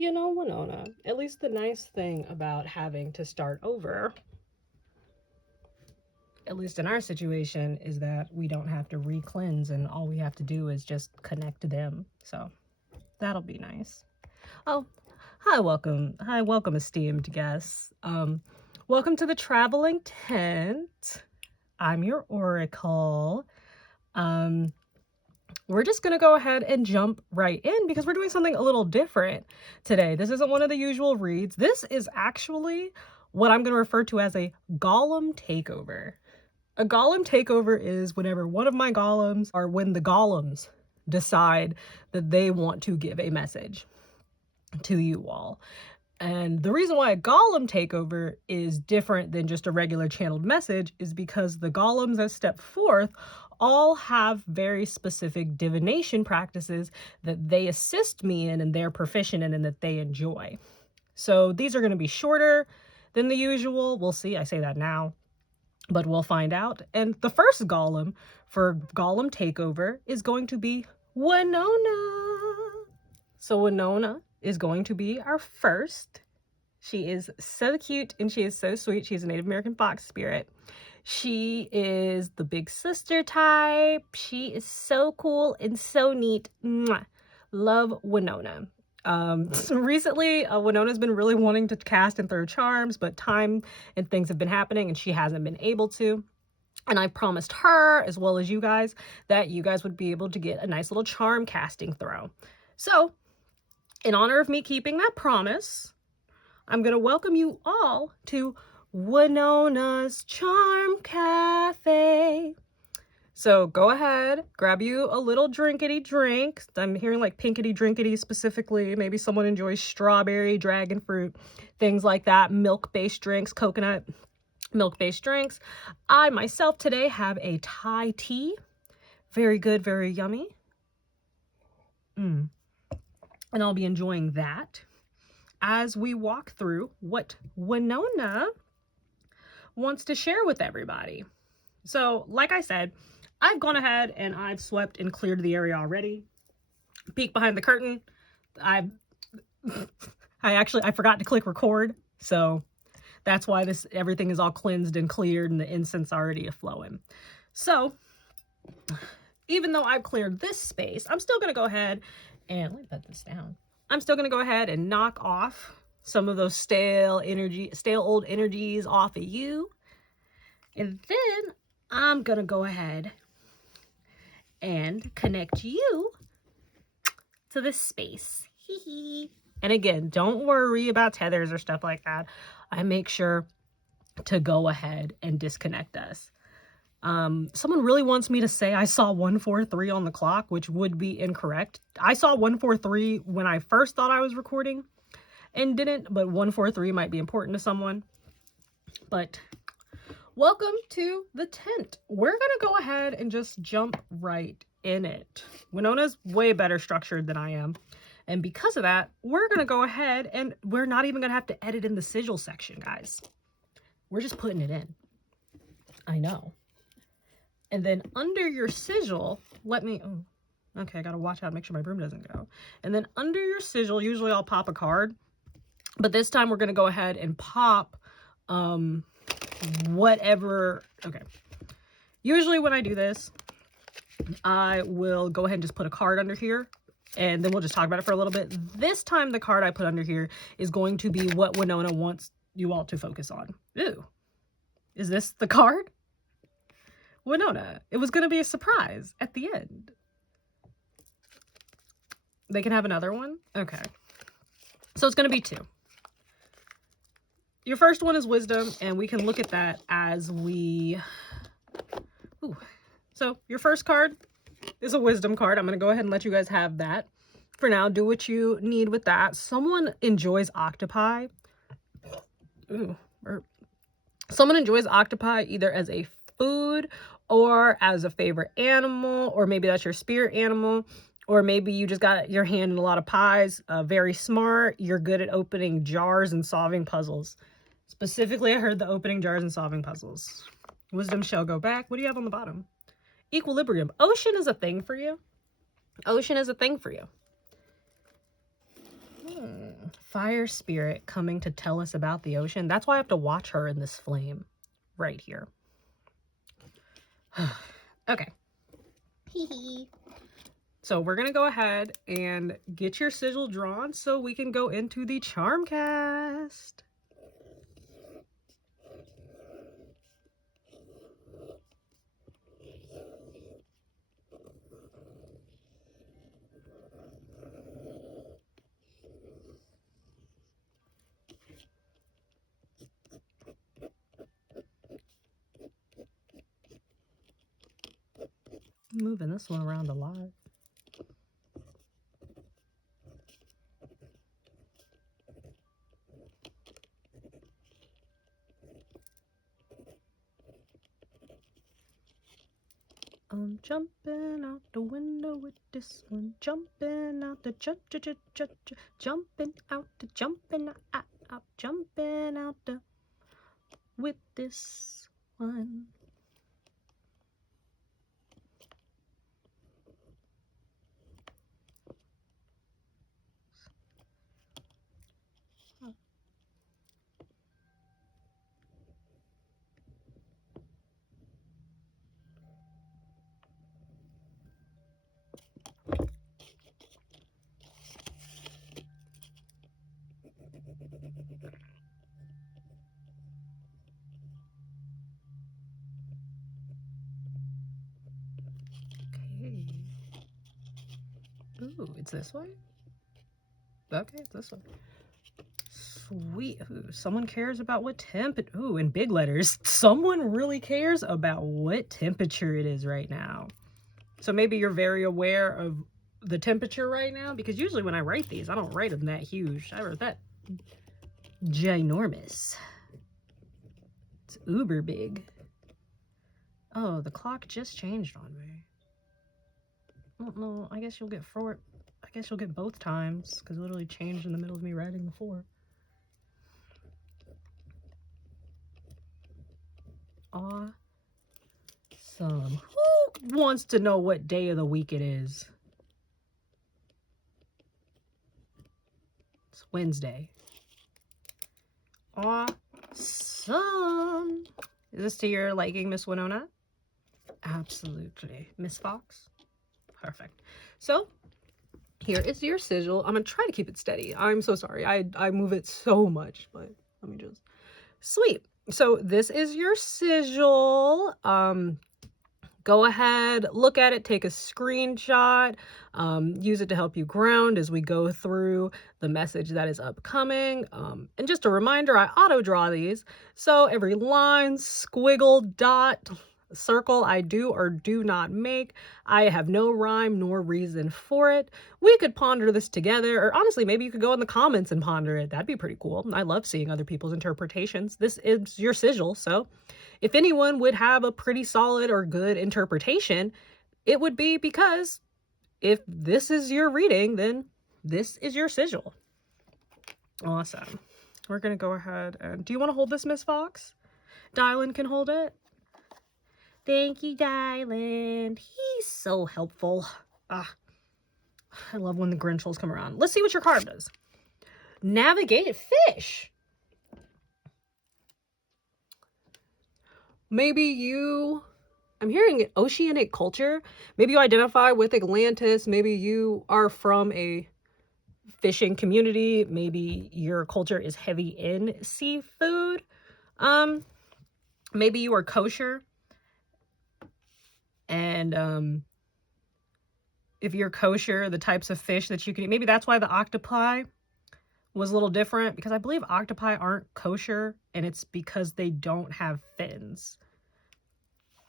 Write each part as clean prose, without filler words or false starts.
You know, Winona, at least the nice thing about having to start over, at least in our situation, is that we don't have to re-cleanse and all we have to do is just connect to them. So that'll be nice. Oh, hi, welcome, esteemed guests. Welcome to the traveling tent. I'm your oracle. We're just gonna go ahead and jump right in because we're doing something a little different today. This isn't one of the usual reads. This is actually what I'm gonna refer to as a golem takeover. A golem takeover is whenever one of my golems, or when the golems decide that they want to give a message to you all. And the reason why a golem takeover is different than just a regular channeled message is because the golems that step forth all have very specific divination practices that they assist me in and they're proficient in and that they enjoy. So these are going to be shorter than the usual. We'll see. I say that now, but we'll find out. And the first golem for golem takeover is going to be Wynonna. So Wynonna is going to be our first. She is so cute and she is so sweet. She's a Native American fox spirit. She is the big sister type. She is so cool and so neat. Mwah. Love Wynonna. So recently, Wynonna's been really wanting to cast and throw charms, but time and things have been happening and she hasn't been able to. And I promised her, as well as you guys, that you guys would be able to get a nice little charm casting throw. So, in honor of me keeping that promise, I'm going to welcome you all to Wynonna's Charm Cafe. So go ahead, grab you a little drinkity drink. I'm hearing like pinkity drinkity specifically. Maybe someone enjoys strawberry, dragon fruit, things like that. Milk-based drinks, coconut milk-based drinks. I myself today have a Thai tea. Very good, very yummy. And I'll be enjoying that as we walk through what Wynonna wants to share with everybody. So, like I said, I've gone ahead and I've swept and cleared the area already. Peek behind the curtain. I forgot to click record, so that's why everything is all cleansed and cleared and the incense already flowing. So, even though I've cleared this space, I'm still going to go ahead and let me put this down. I'm still going to go ahead and knock off some of those stale old energies off of you. And then I'm going to go ahead and connect you to this space. And again, don't worry about tethers or stuff like that. I make sure to go ahead and disconnect us. Someone really wants me to say I saw 143 on the clock, which would be incorrect. I saw 143 when I first thought I was recording and didn't, but 143 might be important to someone. But welcome to the tent. We're going to go ahead and just jump right in it. Wynonna's way better structured than I am. And because of that, we're going to go ahead and we're not even going to have to edit in the sigil section, guys. We're just putting it in. I know. And then under your sigil, okay, I got to watch out, make sure my broom doesn't go. And then under your sigil, usually I'll pop a card. But this time we're going to go ahead and pop whatever. Okay. Usually when I do this, I will go ahead and just put a card under here. And then we'll just talk about it for a little bit. This time the card I put under here is going to be what Wynonna wants you all to focus on. Ooh. Is this the card? Wynonna. It was going to be a surprise at the end. They can have another one? Okay. So it's going to be 2. Your first one is wisdom, and we can look at that as we... Ooh. So your first card is a wisdom card. I'm going to go ahead and let you guys have that. For now, do what you need with that. Someone enjoys octopi. Ooh. Someone enjoys octopi either as a food or as a favorite animal, or maybe that's your spirit animal, or maybe you just got your hand in a lot of pies. Very smart. You're good at opening jars and solving puzzles. Specifically, I heard the opening jars and solving puzzles. Wisdom shall go back. What do you have on the bottom? Equilibrium. Ocean is a thing for you. Ocean is a thing for you. Fire spirit coming to tell us about the ocean. That's why I have to watch her in this flame right here. Okay. So we're going to go ahead and get your sigil drawn so we can go into the charm cast. Moving this one around a lot. I'm jumping out the window with this one, jumping out the jumping out the jumping out jumping out the with this one. Okay. Ooh, it's this way? Okay, it's this way. Sweet. Ooh, someone cares about what ooh, in big letters. Someone really cares about what temperature it is right now. So maybe you're very aware of the temperature right now, because usually when I write these, I don't write them that huge. I wrote that ginormous. It's uber big. Oh, the clock just changed on me. Well, no, I guess you'll get I guess you'll get both times, because it literally changed in the middle of me writing the 4. Awesome. Who wants to know what day of the week it is? It's Wednesday. Awesome. Is this to your liking, Miss Wynonna? Absolutely. Miss Fox? Perfect. So, here is your sigil. I'm going to try to keep it steady. I'm so sorry. I move it so much, but let me just... Sweet. So, this is your sigil. Go ahead, look at it, take a screenshot, use it to help you ground as we go through the message that is upcoming. And just a reminder, I auto draw these. So every line, squiggle, dot, circle I do or do not make, I have no rhyme nor reason for it. We could ponder this together, or honestly, maybe you could go in the comments and ponder it. That'd be pretty cool. I love seeing other people's interpretations. This is your sigil, so if anyone would have a pretty solid or good interpretation, it would be because if this is your reading, then this is your sigil. Awesome. We're going to go ahead and... Do you want to hold this, Miss Fox? Dylan can hold it. Thank you, Dylan. He's so helpful. I love when the Grinchels come around. Let's see what your card does. Navigate fish. Maybe you, I'm hearing oceanic culture. Maybe you identify with Atlantis. Maybe you are from a fishing community. Maybe your culture is heavy in seafood. Maybe you are kosher. And if you're kosher, the types of fish that you can eat, maybe that's why the octopi was a little different, because I believe octopi aren't kosher, and it's because they don't have fins.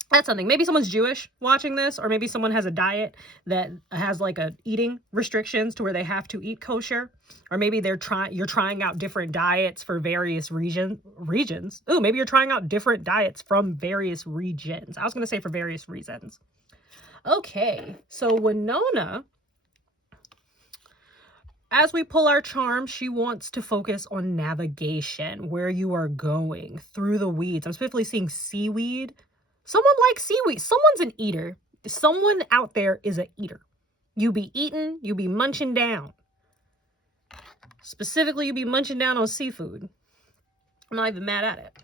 That's something. Maybe someone's Jewish watching this, or maybe someone has a diet that has like a eating restrictions to where they have to eat kosher, or maybe you're trying out different diets for various regions. Ooh, maybe you're trying out different diets from various regions. I was going to say for various reasons. Okay, so Wynonna, as we pull our charm, she wants to focus on navigation, where you are going through the weeds. I'm specifically seeing seaweed. Someone likes seaweed. Someone's an eater. Someone out there is an eater. You be eating, you be munching down. Specifically, you be munching down on seafood. I'm not even mad at it.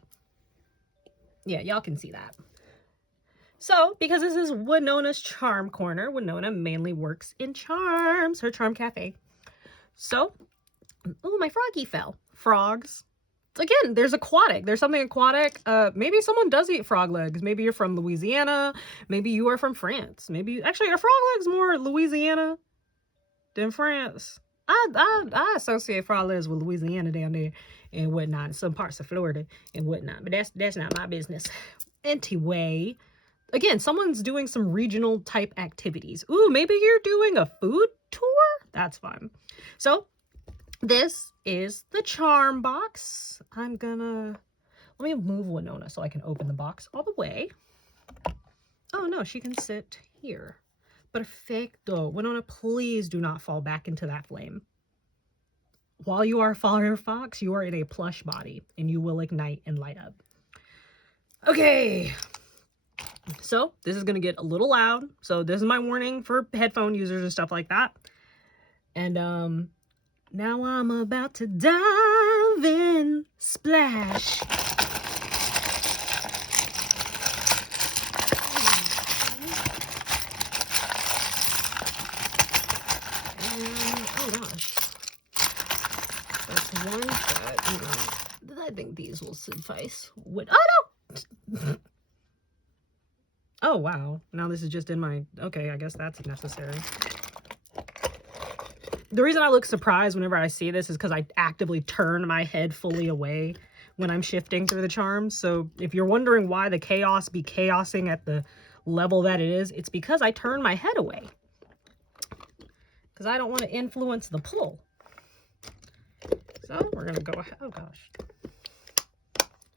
Yeah, y'all can see that. So, because this is Wynonna's charm corner, Wynonna mainly works in charms, her charm cafe. So, oh, my froggy fell. Frogs. Again, there's aquatic. There's something aquatic. Maybe someone does eat frog legs. Maybe you're from Louisiana. Maybe you are from France. Maybe, actually, are frog legs more Louisiana than France? I associate frog legs with Louisiana down there and whatnot, some parts of Florida and whatnot, but that's not my business. Anyway, again, someone's doing some regional type activities. Ooh, maybe you're doing a food tour? That's fun. So, this is the charm box. Let me move Wynonna so I can open the box all the way. Oh no, she can sit here. Perfecto. Wynonna, please do not fall back into that flame. While you are Firefox, you are in a plush body and you will ignite and light up. Okay. So this is going to get a little loud. So this is my warning for headphone users and stuff like that. And now I'm about to dive in. Splash. Oh gosh. That's one shot. I think these will suffice. Oh no! Oh wow. Now this is just in my... Okay, I guess that's necessary. The reason I look surprised whenever I see this is because I actively turn my head fully away when I'm shifting through the charms. So if you're wondering why the chaos be chaosing at the level that it is, it's because I turn my head away. Because I don't want to influence the pull. So we're going to go ahead. Oh gosh.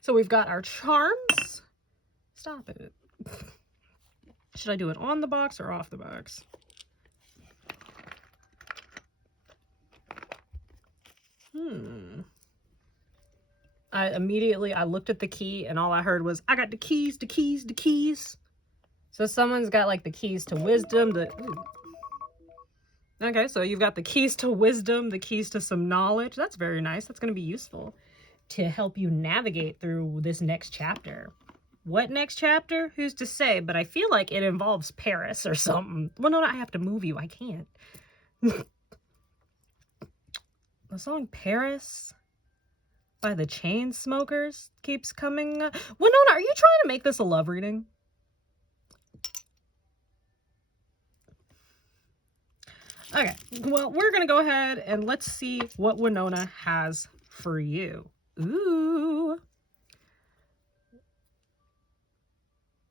So we've got our charms. Stop it. Should I do it on the box or off the box? I looked at the key and all I heard was, I got the keys, the keys, the keys. So someone's got like the keys to wisdom. Okay, so you've got the keys to wisdom, the keys to some knowledge. That's very nice. That's going to be useful to help you navigate through this next chapter. What next chapter? Who's to say? But I feel like it involves Paris or something. Well, no, I have to move you. I can't. The song Paris by the Chainsmokers keeps coming up. Wynonna, are you trying to make this a love reading? Okay, well, we're going to go ahead and let's see what Wynonna has for you. Ooh.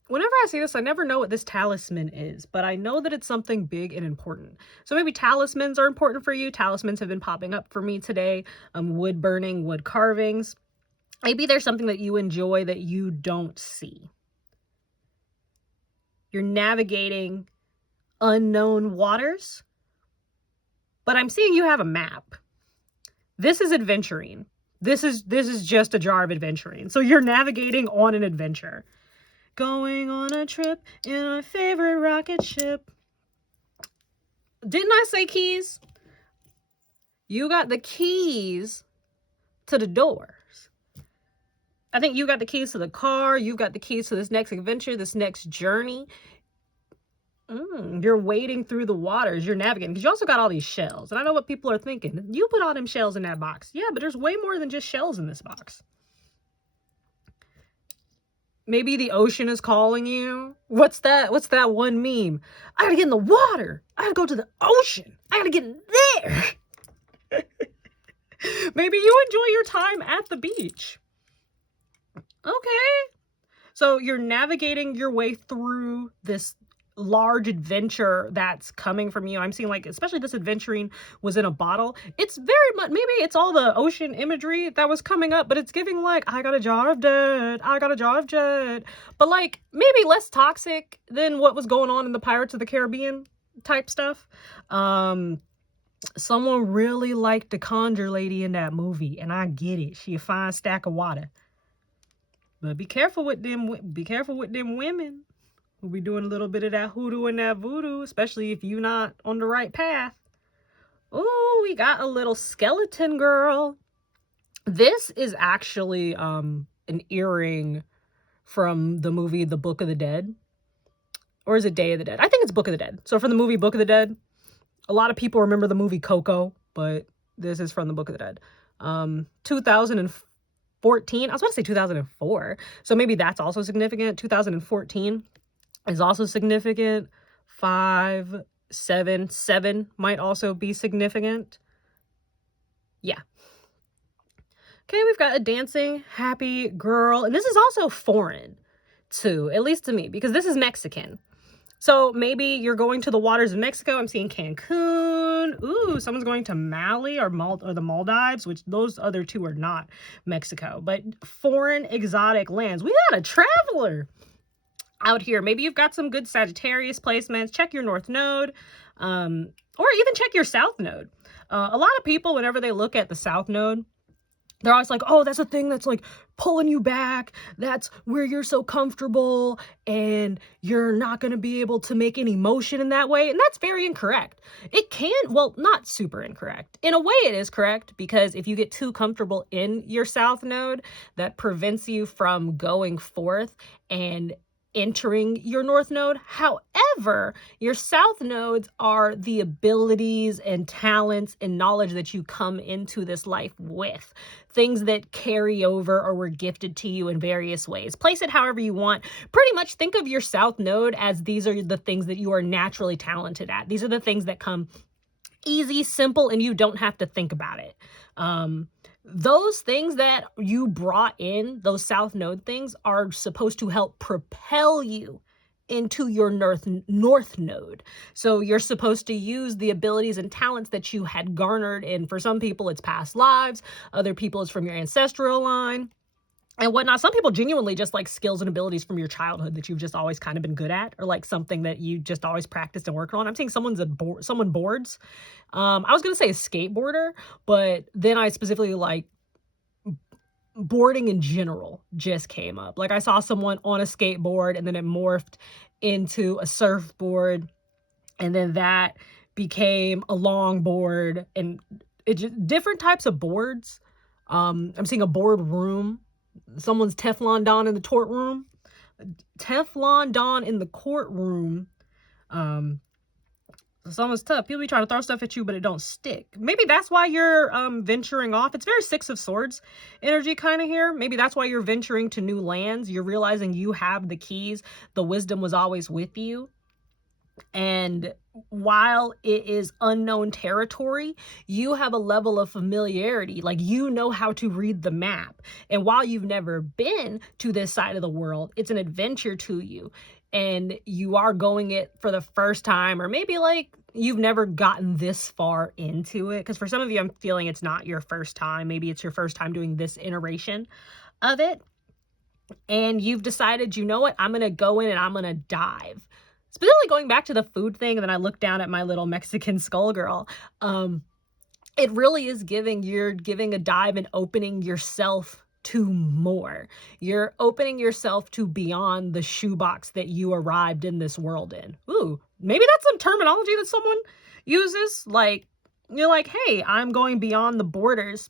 Whenever I see this, I never know what this talisman is, but I know that it's something big and important. So maybe talismans are important for you. Talismans have been popping up for me today. Wood burning, wood carvings. Maybe there's something that you enjoy that you don't see. You're navigating unknown waters, but I'm seeing you have a map. This is adventuring. This is just a jar of adventuring. So you're navigating on an adventure. Going on a trip in my favorite rocket ship. Didn't I say keys? You got the keys to the doors. I think you got the keys to the car. You've got the keys to this next adventure, this next journey. You're wading through the waters. You're navigating. Because you also got all these shells. And I know what people are thinking. You put all them shells in that box. Yeah, but there's way more than just shells in this box. Maybe the ocean is calling you. What's that one meme? I gotta get in the water. I gotta go to the ocean. I gotta get in there. Maybe you enjoy your time at the beach. Okay. So you're navigating your way through this large adventure that's coming from you. I'm seeing like, especially this adventuring was in a bottle. It's very much, maybe it's all the ocean imagery that was coming up, but it's giving like, I got a jar of dirt. I got a jar of jet. But like maybe less toxic than what was going on in the Pirates of the Caribbean type stuff. Someone really liked the Conjure Lady in that movie, and I get it. She a fine stack of water. But be careful with them women who be doing a little bit of that hoodoo and that voodoo, especially if you're not on the right path. Oh, we got a little skeleton girl. This is actually an earring from the movie The Book of the Dead. Or is it Day of the Dead? I think it's Book of the Dead. So from the movie Book of the Dead, a lot of people remember the movie Coco, but this is from the Book of the Dead. 2014. I was about to say 2004. So maybe that's also significant. 2014 is also significant. 5, 7, 7 might also be significant. Yeah. Okay, we've got a dancing happy girl. And this is also foreign too, at least to me, because this is Mexican. So maybe you're going to the waters of Mexico. I'm seeing Cancun. Ooh, someone's going to Mali or the Maldives, which those other two are not Mexico, but foreign exotic lands. We got a traveler out here. Maybe you've got some good Sagittarius placements. Check your North Node, or even check your South Node. A lot of people, whenever they look at the South Node, they're always like, oh, that's a thing that's like pulling you back. That's where you're so comfortable and you're not going to be able to make any motion in that way. And that's very incorrect. It can, well, not super incorrect. In a way it is correct, because if you get too comfortable in your South Node, that prevents you from going forth and entering your North Node. However, your South Nodes are the abilities and talents and knowledge that you come into this life with. Things that carry over or were gifted to you in various ways. Place it however you want. Pretty much think of your South Node as these are the things that you are naturally talented at. These are the things that come easy, simple, and you don't have to think about it. Those things that you brought in, those South Node things, are supposed to help propel you into your North Node. So you're supposed to use the abilities and talents that you had garnered in, for some people, it's past lives. Other people, it's from your ancestral line and whatnot. Some people genuinely just like skills and abilities from your childhood that you've just always kind of been good at, or like something that you just always practiced and worked on. I'm seeing someone boards. I was going to say a skateboarder, but then I specifically like boarding in general just came up. Like I saw someone on a skateboard and then it morphed into a surfboard and then that became a longboard and it just different types of boards. I'm seeing a board room. Someone's Teflon Don in the tort room. Teflon Don in the courtroom. Someone's tough. People be trying to throw stuff at you, but it don't stick. Maybe that's why you're venturing off. It's very Six of Swords energy kind of here. Maybe that's why you're venturing to new lands. You're realizing you have the keys. The wisdom was always with you. And while it is unknown territory, you have a level of familiarity. Like you know how to read the map. And while you've never been to this side of the world, it's an adventure to you. And you are going it for the first time, or maybe like you've never gotten this far into it. Because for some of you, I'm feeling it's not your first time. Maybe it's your first time doing this iteration of it. And you've decided, you know what, I'm going to go in and I'm going to dive. Specifically going back to the food thing, and then I look down at my little Mexican skull girl. It really is you're giving a dive and opening yourself to more. You're opening yourself to beyond the shoebox that you arrived in this world in. Ooh, maybe that's some terminology that someone uses. Like, you're like, hey, I'm going beyond the borders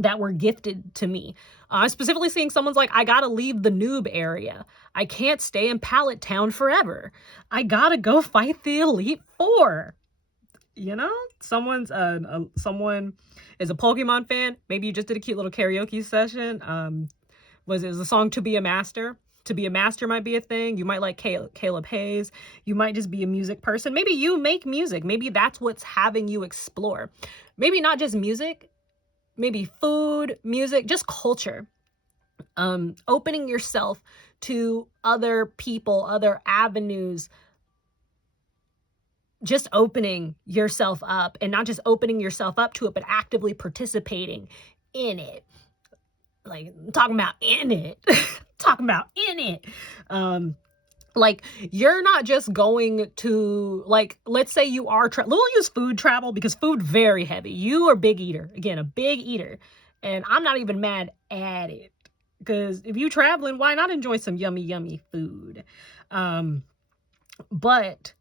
that were gifted to me. I'm specifically seeing someone's like, I gotta leave the noob area. I can't stay in Pallet Town forever. I gotta go fight the Elite Four. You know, someone is a Pokemon fan. Maybe you just did a cute little karaoke session. Was the song To Be a Master? To be a master might be a thing. You might like Caleb Hayes. You might just be a music person. Maybe you make music. Maybe that's what's having you explore. Maybe not just music. Maybe food, music, just culture. Opening yourself to other people, other avenues. Just opening yourself up, and not just opening yourself up to it, but actively participating in it. Like, I'm talking about in it. Talking about in it. Like, you're not just going to, like, let's say you are, we'll use food travel because food very heavy. You are a big eater. Again, a big eater. And I'm not even mad at it. Because if you traveling, why not enjoy some yummy, yummy food? But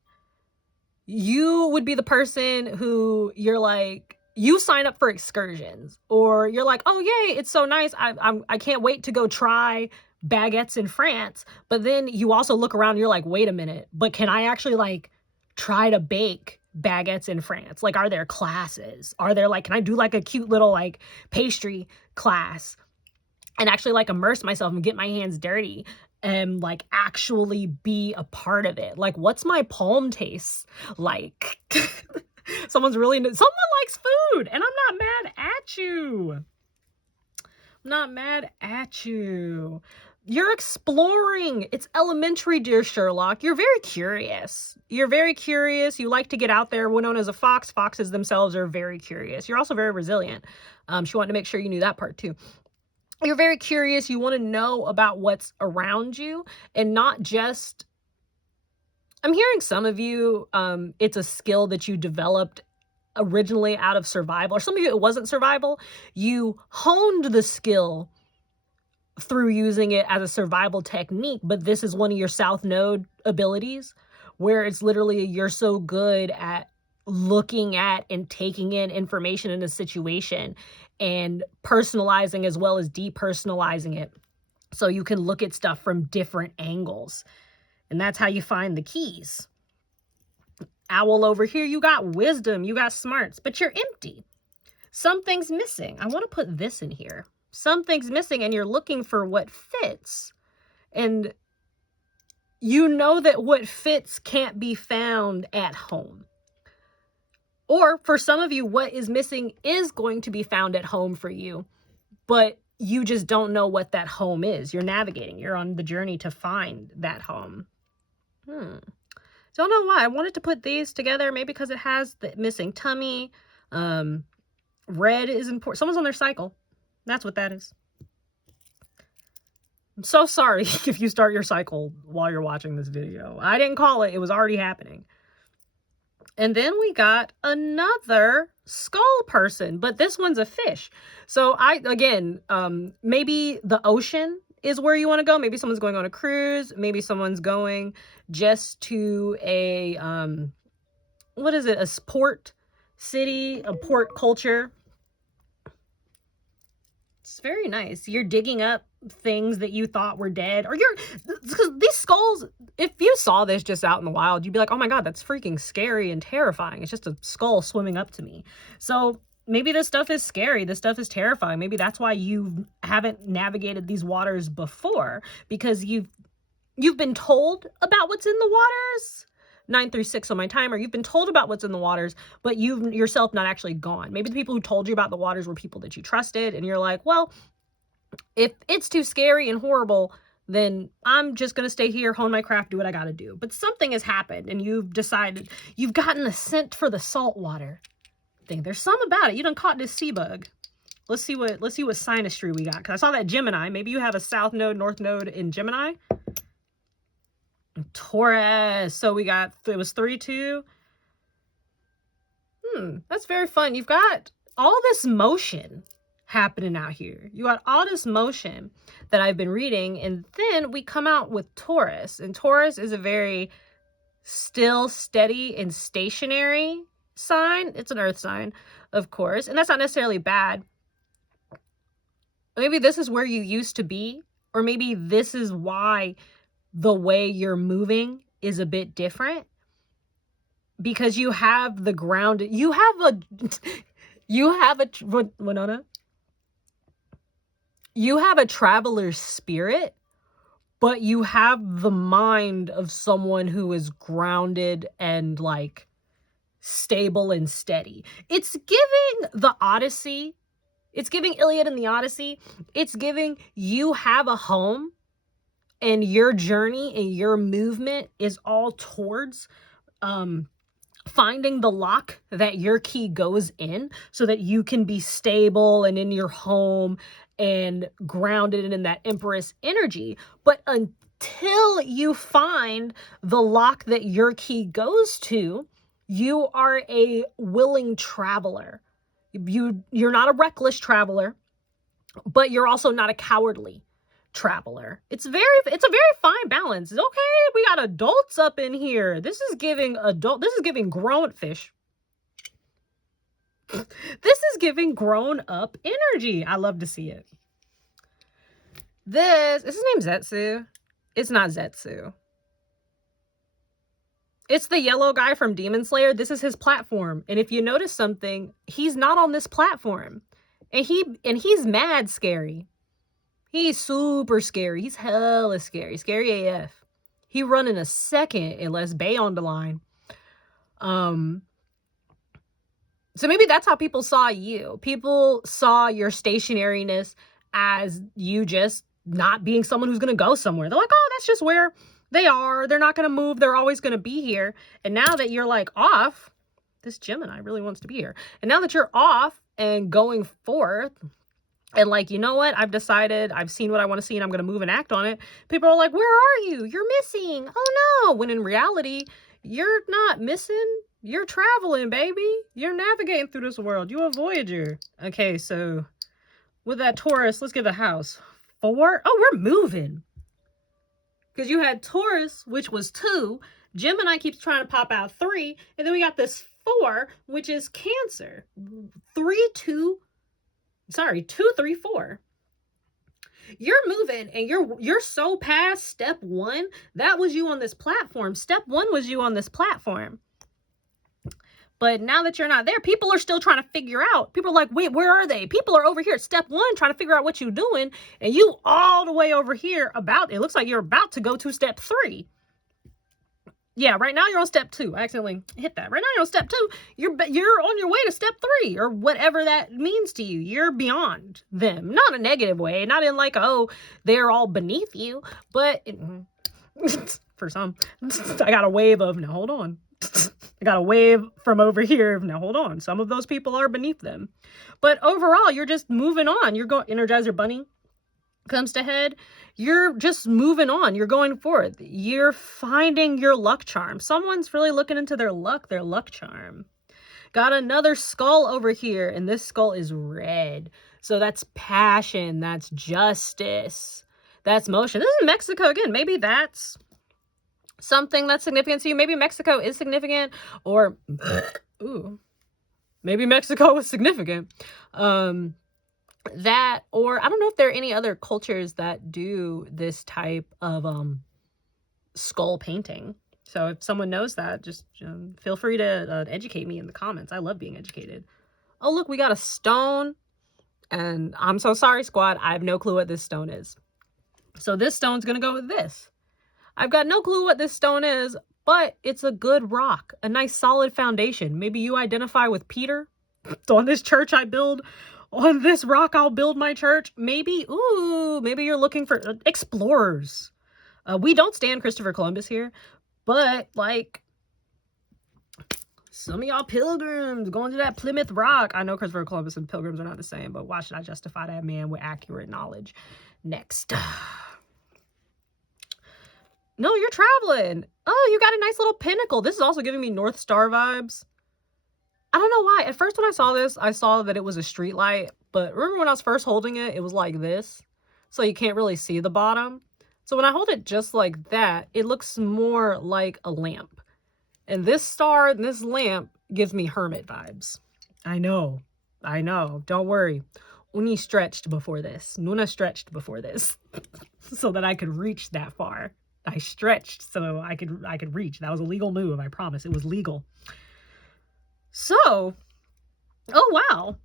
You would be the person who you're like, you sign up for excursions, or you're like, oh yay, it's so nice. I can't wait to go try baguettes in France. But then you also look around and you're like, wait a minute, but can I actually like try to bake baguettes in France? Like, are there classes? Are there like, can I do like a cute little like pastry class and actually like immerse myself and get my hands dirty and like actually be a part of it? Like, what's my palm taste like? Someone likes food, and I'm not mad at you. I'm not mad at you. You're exploring. It's elementary, dear Sherlock. You're very curious. You're very curious. You like to get out there. Wynonna's a fox. Foxes themselves are very curious. You're also very resilient. She wanted to make sure you knew that part too. You're very curious. You want to know about what's around you, and not just, I'm hearing some of you, it's a skill that you developed originally out of survival, or some of you it wasn't survival. You honed the skill through using it as a survival technique, but this is one of your South Node abilities where it's literally you're so good at looking at and taking in information in a situation and personalizing as well as depersonalizing it so you can look at stuff from different angles. And that's how you find the keys. Owl over here, you got wisdom, you got smarts, but you're empty. Something's missing. I want to put this in here. Something's missing, and you're looking for what fits. And you know that what fits can't be found at home. Or for some of you, what is missing is going to be found at home for you, but you just don't know what that home is. You're navigating. You're on the journey to find that home. Don't know why. I wanted to put these together, maybe because it has the missing tummy. Red is important. Someone's on their cycle. That's what that is. I'm so sorry if you start your cycle while you're watching this video. I didn't call it. It was already happening. And then we got another skull person, but this one's a fish. So maybe the ocean is where you want to go. Maybe someone's going on a cruise. Maybe someone's going just to a, what is it? A port city, a port culture. It's very nice. You're digging up things that you thought were dead, or because these skulls, if you saw this just out in the wild, you'd be like, oh my God, that's freaking scary and terrifying. It's just a skull swimming up to me. So maybe this stuff is scary. This stuff is terrifying. Maybe that's why you haven't navigated these waters before, because you've been told about what's in the waters. 9 through 6 on my timer. You've been told about what's in the waters, but you've yourself not actually gone. Maybe the people who told you about the waters were people that you trusted, and you're like, well, if it's too scary and horrible, then I'm just going to stay here, hone my craft, do what I got to do. But something has happened, and you've decided, you've gotten a scent for the salt water. I think there's some about it. You done caught this sea bug. Let's see what synastry we got. Because I saw that Gemini. Maybe you have a South Node, North Node in Gemini. Taurus. So we got, it was 3-2. That's very fun. You've got all this motion happening out here. You got all this motion that I've been reading, and then we come out with Taurus, and Taurus is a very still, steady, and stationary sign. It's an earth sign, of course, and that's not necessarily bad. Maybe this is where you used to be, or maybe this is why the way you're moving is a bit different, because you have the ground, you have a Wynonna, you have a traveler's spirit, but you have the mind of someone who is grounded and like stable and steady. It's giving the Odyssey. It's giving Iliad and the Odyssey. It's giving you have a home, and your journey and your movement is all towards finding the lock that your key goes in, so that you can be stable and in your home and grounded and in that Empress energy. But until you find the lock that your key goes to, you are a willing traveler. You're not a reckless traveler, but you're also not a cowardly traveler. It's a very fine balance. Okay, we got adults up in here. This is giving grown fish. This is giving grown up energy. I love to see it. Is his name Zetsu? It's not Zetsu. It's the yellow guy from Demon Slayer. This is his platform. And if you notice something, he's not on this platform. And he's mad scary. He's super scary. He's hella scary. Scary AF. He run in a second unless Bay on the line. So maybe that's how people saw you. People saw your stationariness as you just not being someone who's going to go somewhere. They're like, oh, that's just where they are. They're not going to move. They're always going to be here. And now that you're like off, this Gemini really wants to be here. And now that you're off and going forth and like, you know what? I've decided, I've seen what I want to see and I'm going to move and act on it. People are like, where are you? You're missing. Oh no. When in reality, you're not missing. You're traveling, baby. You're navigating through this world. You're a voyager. Okay, so with that Taurus, let's give a house 4. Oh, we're moving. Because you had Taurus, which was 2. Gemini keeps trying to pop out 3. And then we got this 4, which is Cancer. 2, 3, 4. You're moving and you're so past step 1. That was you on this platform. Step 1 was you on this platform. But now that you're not there, people are still trying to figure out. People are like, wait, where are they? People are over here at step 1 trying to figure out what you're doing. And you all the way over here it looks like you're about to go to step 3. Yeah, right now you're on step 2. I accidentally hit that. Right now you're on step 2. You're on your way to step 3 or whatever that means to you. You're beyond them. Not in a negative way. Not in like, oh, they're all beneath you. But for some, I got a wave of, now hold on. I got a wave from over here. Now hold on. Some of those people are beneath them. But overall, you're just moving on. You're going, Energizer Bunny comes to head. You're just moving on. You're going forth. You're finding your luck charm. Someone's really looking into their luck charm. Got another skull over here, and this skull is red. So that's passion. That's justice. That's motion. This is Mexico again. Maybe that's something that's significant to you. Maybe Mexico is significant, or ooh, maybe Mexico is significant. That, or I don't know if there are any other cultures that do this type of skull painting. So if someone knows that, just feel free to educate me in the comments. I love being educated. Oh, look, we got a stone. And I'm so sorry, squad. I have no clue what this stone is. So this stone's going to go with this. I've got no clue what this stone is, but it's a good rock, a nice solid foundation. Maybe you identify with Peter. On this church I build, on this rock I'll build my church. Maybe you're looking for explorers. We don't stand Christopher Columbus here, but like some of y'all pilgrims going to that Plymouth Rock. I know Christopher Columbus and pilgrims are not the same, but why should I justify that man with accurate knowledge? Next. No, you're traveling. Oh, you got a nice little pinnacle. This is also giving me North Star vibes. I don't know why. At first when I saw this, I saw that it was a street light. But remember when I was first holding it, it was like this. So you can't really see the bottom. So when I hold it just like that, it looks more like a lamp. And this star and this lamp gives me hermit vibes. I know. Don't worry. Uni stretched before this. Nuna stretched before this. So that I could reach that far. I stretched so I could reach. That was a legal move. I promise. It was legal. So, oh wow.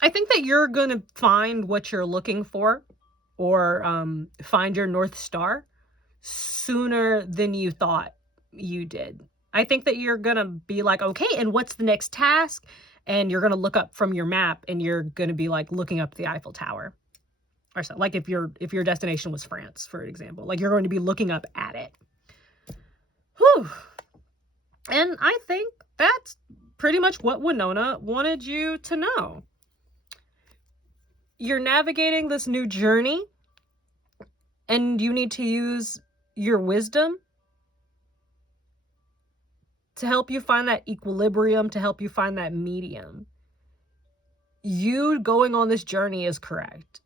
I think that you're going to find what you're looking for, or find your North Star sooner than you thought you did. I think that you're going to be like, okay, and what's the next task? And you're going to look up from your map and you're going to be like looking up the Eiffel Tower. Or so, like if your destination was France, for example, like you're going to be looking up at it. Whew. And I think that's pretty much what Wynonna wanted you to know. You're navigating this new journey and you need to use your wisdom to help you find that equilibrium, to help you find that medium. You going on this journey is correct.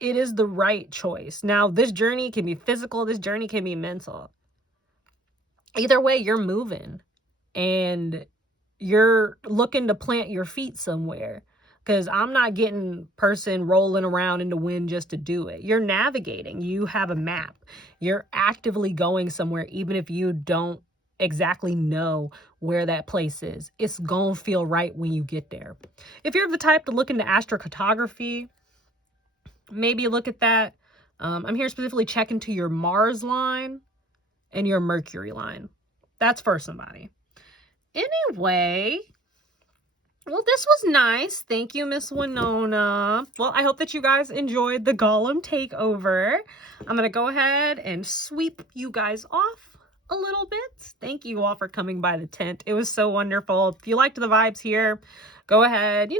It is the right choice. Now, this journey can be physical, this journey can be mental. Either way, you're moving and you're looking to plant your feet somewhere. Because I'm not getting person rolling around in the wind just to do it. You're navigating. You have a map. You're actively going somewhere, even if you don't exactly know where that place is. It's going to feel right when you get there. If you're the type to look into astrocartography, maybe look at that. I'm here specifically checking to your Mars line and your Mercury line. That's for somebody. Anyway, well, this was nice. Thank you, Miss Wynonna. Well, I hope that you guys enjoyed the Gollum takeover. I'm going to go ahead and sweep you guys off a little bit. Thank you all for coming by the tent. It was so wonderful. If you liked the vibes here, go ahead,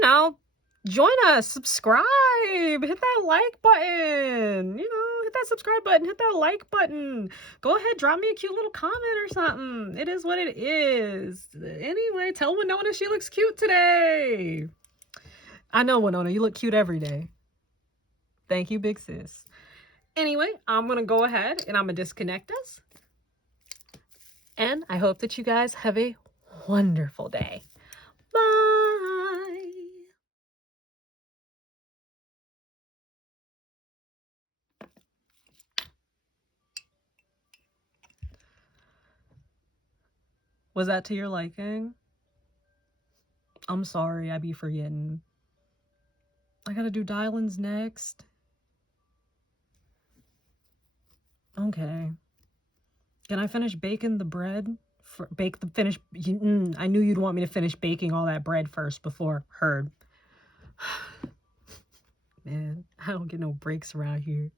join us, subscribe, hit that like button, hit that subscribe button, hit that like button. Go ahead, drop me a cute little comment or something. It is what it is. Anyway, tell Wynonna she looks cute today. I know, Wynonna, you look cute every day. Thank you, big sis. Anyway, I'm going to go ahead and I'm going to disconnect us. And I hope that you guys have a wonderful day. Bye. Was that to your liking? I'm sorry, I be forgetting. I gotta do Dylan's next. Okay. Can I finish baking the bread? I knew you'd want me to finish baking all that bread first before Heard. Man, I don't get no breaks around here.